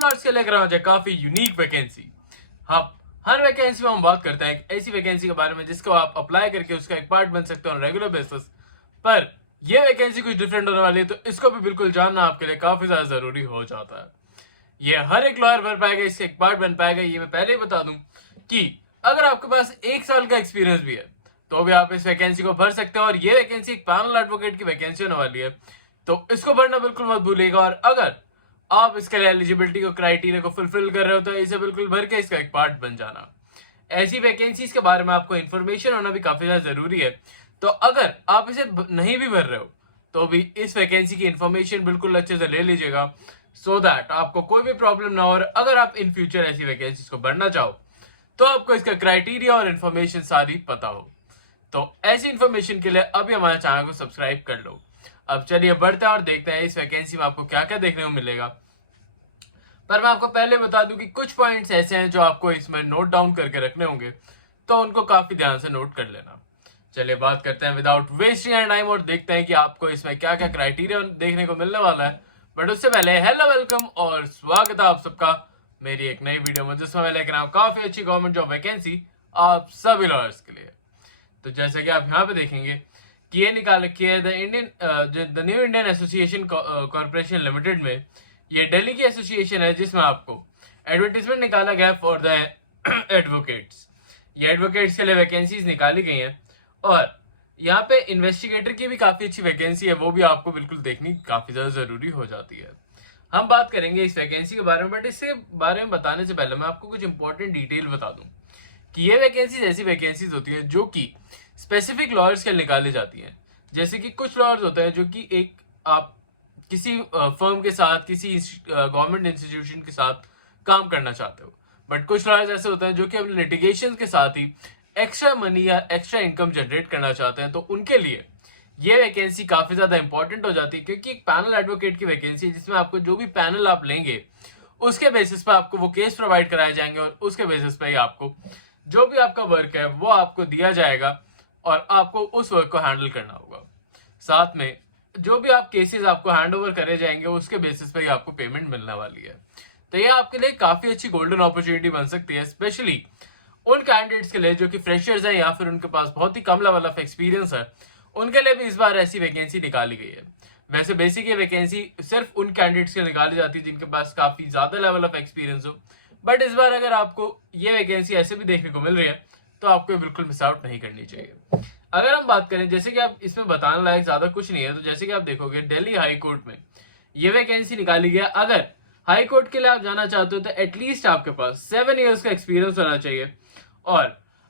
Lord's के लेकर आए काफी यूनिक वैकेंसी। हाँ, हर वैकेंसी में हम बात करते हैं एक ऐसी वैकेंसी के बारे में जिसको आप अप्लाई करके उसका एक पार्ट बन सकते हो ऑन रेगुलर बेसिस। पर ये वैकेंसी कुछ डिफरेंट होने वाली है, तो इसको भी बिल्कुल जानना आपके लिए काफी ज्यादा जरूरी हो जाता है। ये हर एक लॉयर भर पाएगा, इसका एक पार्ट बन पाएगा। ये मैं पहले ही बता दूं कि अगर आपके पास 1 साल का एक्सपीरियंस भी है तो भी आप इस वैकेंसी को भर सकते हो। और ये वैकेंसी एक पैनल एडवोकेट की वैकेंसी होने वाली है, तो इसको भरना बिल्कुल मत भूलिएगा। और अगर आप इसके लिए एलिजिबिलिटी को क्राइटेरिया को फुलफिल कर रहे हो तो इसे बिल्कुल भर के इसका एक पार्ट बन जाना। ऐसी वैकेंसीज के बारे में आपको इन्फॉर्मेशन होना भी काफी ज्यादा जरूरी है। तो अगर आप इसे नहीं भी भर रहे हो तो भी इस वैकेंसी की इन्फॉर्मेशन बिल्कुल अच्छे से ले लीजिएगा, सो दैट आपको कोई भी प्रॉब्लम ना हो। और अगर आप इन फ्यूचर ऐसी वैकेंसीज को भरना चाहो तो आपको इसका क्राइटेरिया और इन्फॉर्मेशन सारी पता हो। तो ऐसी इन्फॉर्मेशन के लिए अभी हमारे चैनल को सब्सक्राइब कर लो। अब चलिए बढ़ते हैं और देखते हैं इस वैकेंसी में आपको क्या क्या देखने को मिलेगा। पर मैं आपको पहले बता दूं कि कुछ पॉइंट्स ऐसे हैं जो आपको इसमें नोट डाउन करके रखने होंगे, तो उनको काफी ध्यान से नोट कर लेना। चलिए बात करते हैं विदाउट वेस्टिंग एनी टाइम और देखते हैं कि आपको इसमें क्या क्या क्राइटेरिया देखने को मिलने वाला है। बट उससे पहले हेलो, वेलकम और स्वागत है आप सबका मेरी एक नई वीडियो में, जिसमें मैं लेकर आऊँ काफी अच्छी गवर्नमेंट जॉब वैकेंसी आप सभी लॉयर्स के लिए। तो जैसे कि आप यहाँ पे देखेंगे कि ये निकाल रखी है the new Indian association corporation limited में। ये दिल्ली की एसोसिएशन है जिसमें आपको एडवर्टीजमेंट निकाला गया फॉर द एडवोकेट्स। ये एडवोकेट्स के लिए वैकेंसीज निकाली गई हैं। और यहाँ पे इन्वेस्टिगेटर की भी काफी अच्छी वैकेंसी है, वो भी आपको बिल्कुल देखनी काफी ज्यादा जरूरी हो जाती है। हम बात करेंगे इस वैकेंसी के बारे में, बट इसके बारे में बताने से पहले मैं आपको कुछ इंपॉर्टेंट डिटेल बता दूं कि ये वैकेंसीज ऐसी वैकेंसीज होती है जो कि स्पेसिफिक लॉयर्स के लिए निकाली जाती हैं। जैसे कि कुछ लॉयर्स होते हैं जो कि एक आप किसी फर्म के साथ, किसी गवर्नमेंट इंस्टीट्यूशन के साथ काम करना चाहते हो, बट कुछ लॉयर्स ऐसे होते हैं जो कि अपने लिटिगेशन के साथ ही एक्स्ट्रा मनी या एक्स्ट्रा इनकम जनरेट करना चाहते हैं। तो उनके लिए ये वैकेंसी काफी ज्यादा इंपॉर्टेंट हो जाती है, क्योंकि एक पैनल एडवोकेट की वैकेंसी है जिसमें आपको जो भी पैनल आप लेंगे उसके बेसिस पे आपको वो केस प्रोवाइड कराए जाएंगे और उसके बेसिस पे ही आपको जो भी आपका वर्क है वो आपको दिया जाएगा और आपको उस वर्क को हैंडल करना होगा। साथ में जो भी आप केसेस आपको हैंड ओवर करे जाएंगे उसके बेसिस पे ही आपको पेमेंट मिलने वाली है। तो ये आपके लिए काफी अच्छी गोल्डन अपॉर्चुनिटी बन सकती है, स्पेशली उन कैंडिडेट्स के लिए जो कि फ्रेशर्स हैं या फिर उनके पास बहुत ही कम लेवल ऑफ एक्सपीरियंस है। उनके लिए भी इस बार ऐसी वैकेंसी निकाली गई है। वैसे बेसिक ये वैकेंसी सिर्फ उन कैंडिडेट्स के लिए निकाली जाती है जिनके पास काफी ज्यादा लेवल ऑफ एक्सपीरियंस हो, बट इस बार अगर आपको ये वैकेंसी ऐसे भी देखने को मिल रही है तो आपको बिल्कुल मिस आउट नहीं करनी चाहिए। अगर हम बात करें, जैसे कि आप इसमें बताने लायक ज्यादा कुछ नहीं है, तो जैसे कि आप देखोगे दिल्ली हाई कोर्ट में ये वैकेंसी निकाली गई। अगर हाई कोर्ट के लिए आप जाना चाहते हो तो एटलीस्ट आपके पास 7 इयर्स का एक्सपीरियंस होना चाहिए। और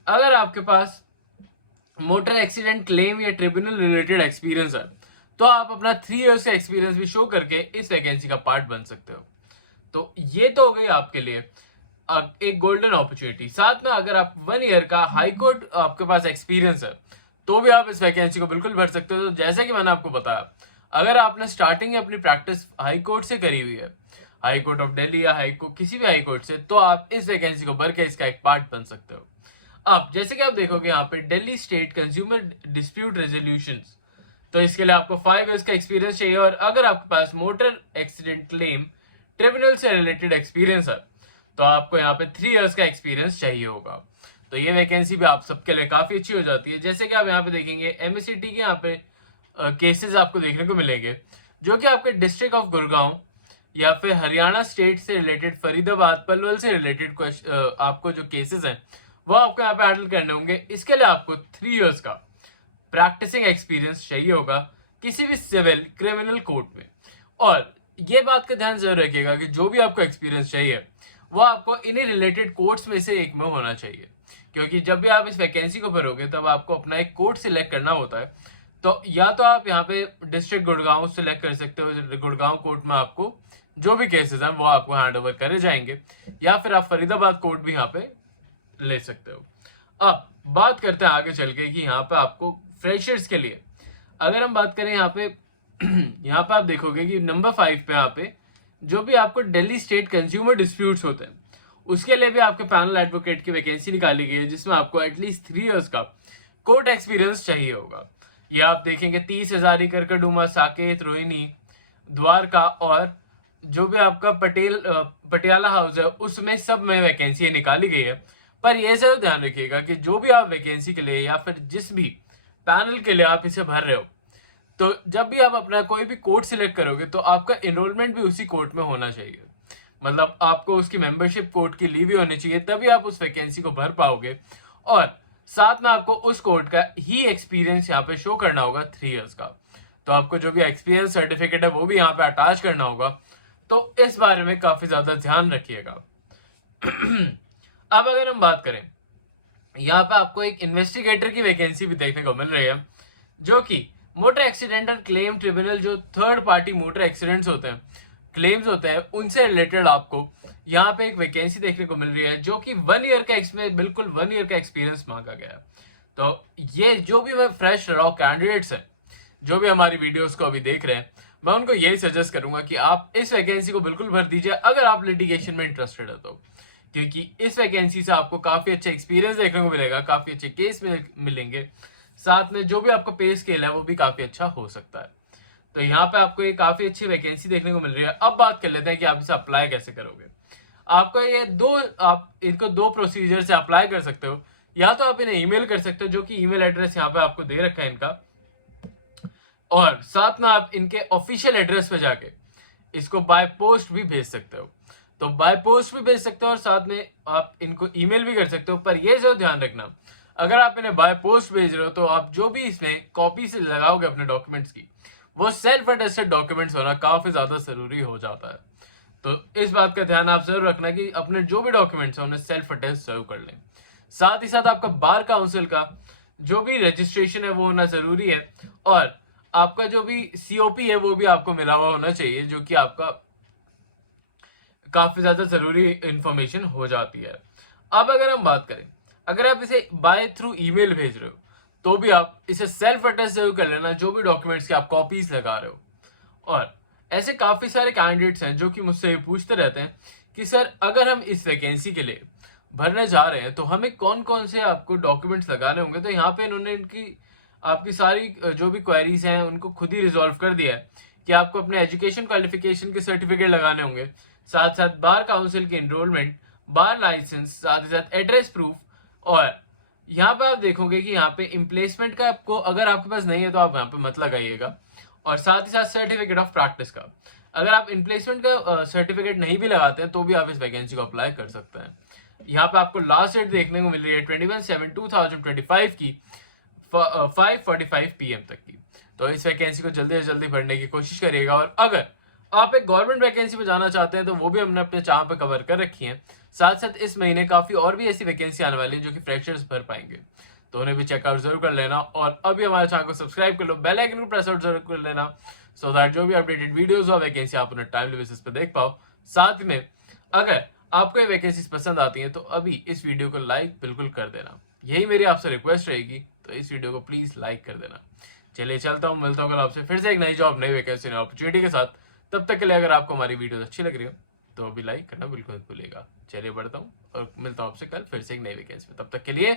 अगर आपके पास मोटर एक्सीडेंट क्लेम या ट्रिब्यूनल रिलेटेड एक्सपीरियंस है तो आप अपना 3 इयर्स का एक्सपीरियंस भी शो करके इस वैकेंसी का पार्ट बन सकते हो। तो ये तो हो गई आपके लिए एक गोल्डन अपॉर्चुनिटी। साथ में अगर आप 1 ईयर का हाई कोर्ट आपके पास एक्सपीरियंस है तो भी आप इस वैकेंसी को बिल्कुल भर सकते हो। तो जैसे कि मैंने आपको बताया, अगर आपने स्टार्टिंग अपनी प्रैक्टिस हाई कोर्ट से करी हुई है, हाई कोर्ट ऑफ दिल्ली या हाई कोर्ट किसी भी हाई कोर्ट से, तो आप इस वैकेंसी को भर के इसका एक पार्ट बन सकते हो। अब जैसे कि आप देखोगे यहाँ पे Delhi state consumer dispute resolution, तो इसके लिए आपको 5 इयर्स का एक्सपीरियंस चाहिए। और अगर आपके पास मोटर एक्सीडेंट क्लेम ट्रिब्यूनल से रिलेटेड एक्सपीरियंस है तो आपको यहाँ पे 3 इयर्स का एक्सपीरियंस चाहिए होगा। तो ये वैकेंसी भी आप सबके लिए काफी अच्छी हो जाती है। जैसे कि आप यहाँ पे देखेंगे एमएससीटी के यहाँ पे केसेस आपको देखने को मिलेंगे जो कि आपके डिस्ट्रिक्ट ऑफ गुड़गांव या फिर हरियाणा स्टेट से रिलेटेड, फरीदाबाद, पलवल से रिलेटेड आपको जो केसेस हैं वो आपको यहाँ पे हैंडल करने होंगे। इसके लिए आपको 3 इयर्स का प्रैक्टिसिंग एक्सपीरियंस चाहिए होगा किसी भी सिविल क्रिमिनल कोर्ट में। और ये बात का ध्यान जरूर रखिएगा कि जो भी आपको एक्सपीरियंस चाहिए वो आपको इन्हीं रिलेटेड कोर्ट्स में से एक में होना चाहिए, क्योंकि जब भी आप इस वैकेंसी को भरोगे तब आपको अपना एक कोर्ट सिलेक्ट करना होता है। तो या तो आप यहाँ पे डिस्ट्रिक्ट गुड़गांव सिलेक्ट कर सकते हो, गुड़गांव कोर्ट में आपको जो भी केसेस हैं वो आपको हैंड ओवर करे जाएंगे, या फिर आप फरीदाबाद कोर्ट भी यहाँ पे ले सकते हो। अब बात करते हैं आगे चल के कि यहाँ पे आपको फ्रेशर्स के लिए अगर हम बात करें, यहाँ पे यहाँ पे आप देखोगे कि नंबर 5 पे यहाँ पे जो भी आपको दिल्ली स्टेट कंज्यूमर डिस्प्यूट्स होते हैं उसके लिए भी आपके पैनल एडवोकेट की वैकेंसी निकाली गई है, जिसमें आपको एटलीस्ट 3 इयर्स का कोर्ट एक्सपीरियंस चाहिए होगा। ये आप देखेंगे 30 हजारी, करकड़ूमा, साकेत, रोहिणी, द्वारका और जो भी आपका पटियाला हाउस है उसमें सब में वैकेंसी निकाली गई है। पर ये जरूर ध्यान रखिएगा कि जो भी आप वैकेंसी के लिए या फिर जिस भी पैनल के लिए आप इसे भर रहे हो, तो जब भी आप अपना कोई भी कोर्ट सिलेक्ट करोगे तो आपका इनरोलमेंट भी उसी कोर्ट में होना चाहिए। मतलब आपको उसकी मेंबरशिप कोर्ट की ली भी होनी चाहिए, तभी आप उस वैकेंसी को भर पाओगे। और साथ में आपको उस कोर्ट का ही एक्सपीरियंस यहाँ पे शो करना होगा 3 इयर्स का। तो आपको जो भी एक्सपीरियंस सर्टिफिकेट है वो भी यहाँ पे अटैच करना होगा। तो इस बारे में काफी ज्यादा ध्यान रखिएगा। अब अगर हम बात करें, यहाँ पे आपको एक इन्वेस्टिगेटर की वैकेंसी भी देखने को मिल रही है, जो कि मोटर एक्सीडेंटल क्लेम ट्रिब्यूनल, जो थर्ड पार्टी मोटर एक्सीडेंट्स होते हैं, क्लेम्स होते हैं, उनसे रिलेटेड आपको यहाँ पे एक वैकेंसी देखने को मिल रही है, जो कि 1 ईयर का बिल्कुल 1 ईयर का एक्सपीरियंस मांगा गया है। तो ये जो भी फ्रेश रॉ कैंडिडेट्स हैं, जो भी हमारी वीडियोस को अभी देख रहे हैं, मैं उनको यही सजेस्ट करूंगा कि आप इस वैकेंसी को बिल्कुल भर दीजिए अगर आप लिटिगेशन में इंटरेस्टेड है तो। क्योंकि इस वैकेंसी से आपको काफी अच्छा एक्सपीरियंस देखने को मिलेगा, काफी अच्छे केस मिलेंगे, साथ में जो भी आपका पे स्केल है वो भी काफी अच्छा हो सकता है। तो यहाँ पे आपको ये काफी अच्छी वैकेंसी देखने को मिल रही है। अब बात कर लेते हैं कि आप इसे अप्लाई कैसे करोगे। आपको ये आप इनको 2 प्रोसीजर से अप्लाई कर सकते हो। या तो आप इन्हें ईमेल कर सकते हो, जो कि ईमेल एड्रेस यहाँ पे आपको दे रखा है इनका, और साथ में आप इनके ऑफिशियल एड्रेस पे जाके इसको बाय पोस्ट भी भेज सकते हो। तो बाय पोस्ट भी भेज सकते हो और साथ में आप इनको ईमेल भी कर सकते हो। पर ये जो ध्यान रखना, अगर आप इन्हें बाय पोस्ट भेज रहे हो तो आप जो भी इसमें कॉपी से लगाओगे अपने डॉक्यूमेंट्स की, वो सेल्फ अटेस्टेड डॉक्यूमेंट्स होना काफी ज्यादा जरूरी हो जाता है। तो इस बात का ध्यान आप जरूर रखना कि अपने जो भी डॉक्यूमेंट्स हैं उन्हें सेल्फ अटेस्ट जरूर कर लें। साथ ही साथ आपका बार काउंसिल का जो भी रजिस्ट्रेशन है वो होना जरूरी है, और आपका जो भी सीओपी है वो भी आपको मिला हुआ होना चाहिए, जो कि आपका काफी ज्यादा जरूरी इंफॉर्मेशन हो जाती है। अब अगर हम बात करें, अगर आप इसे बाय थ्रू ईमेल भेज रहे हो तो भी आप इसे सेल्फ अटेस्ट जरूर कर लेना, जो भी डॉक्यूमेंट्स की आप कॉपीज लगा रहे हो। और ऐसे काफी सारे कैंडिडेट्स हैं जो कि मुझसे पूछते रहते हैं कि सर अगर हम इस वैकेंसी के लिए भरने जा रहे हैं तो हमें कौन कौन से आपको डॉक्यूमेंट्स लगाने होंगे। तो यहाँ पे इन्होंने इनकी आपकी सारी जो भी क्वेरीज हैं उनको खुद ही रिजॉल्व कर दिया है कि आपको अपने एजुकेशन क्वालिफिकेशन के सर्टिफिकेट लगाने होंगे, साथ साथ बार काउंसिल के एनरोलमेंट, बार लाइसेंस, साथ ही साथ एड्रेस प्रूफ। और यहाँ पे आप देखोगे कि यहाँ पे इम्प्लेसमेंट का आपको, अगर आपके पास नहीं है तो आप यहाँ पे मत लगाइएगा। और साथ ही साथ सर्टिफिकेट ऑफ प्रैक्टिस का, अगर आप इम्प्लेसमेंट का सर्टिफिकेट नहीं भी लगाते हैं तो भी आप इस वैकेंसी को अप्लाई कर सकते हैं। यहाँ पे आपको लास्ट डेट देखने को मिल रही है 21/7/2025 की 5:45 PM तक की। तो इस वैकेंसी को जल्दी से जल्दी भरने की कोशिश करिएगा। और अगर आप एक गवर्नमेंट वैकेंसी में जाना चाहते हैं तो वो भी हमने अपने चैनल पे कवर कर रखी है। साथ साथ इस महीने काफी और भी ऐसी वैकेंसी आने वाली है जो कि फ्रेशर्स भर पाएंगे, तो उन्हें भी चेकआउट जरूर कर लेना। और अभी हमारे चैनल को सब्सक्राइब कर लो, बेल आइकन को प्रेस आउट जरूर कर लेना, सो दैट जो भी अपडेटेड वीडियोस और वैकेंसी आप उन्हें टाइमली बेसिस पे देख पाओ। साथ में अगर आपको ये वैकेंसीज पसंद आती हैं तो अभी इस वीडियो को लाइक बिल्कुल कर देना, यही मेरी आपसे रिक्वेस्ट रहेगी। तो इस वीडियो को प्लीज लाइक कर देना। चलिए चलता हूँ, मिलता हूँ कल आपसे फिर से एक नई जॉब, नई वैकेंसी, नई अपॉर्चुनिटी के साथ। तब तक के लिए अगर आपको हमारी वीडियो अच्छी लग रही हो तो अभी लाइक करना बिल्कुल मत भूलिएगा। चलिए बढ़ता हूँ और मिलता हूँ आपसे कल फिर से एक नई वैकेंसी में। तब तक के लिए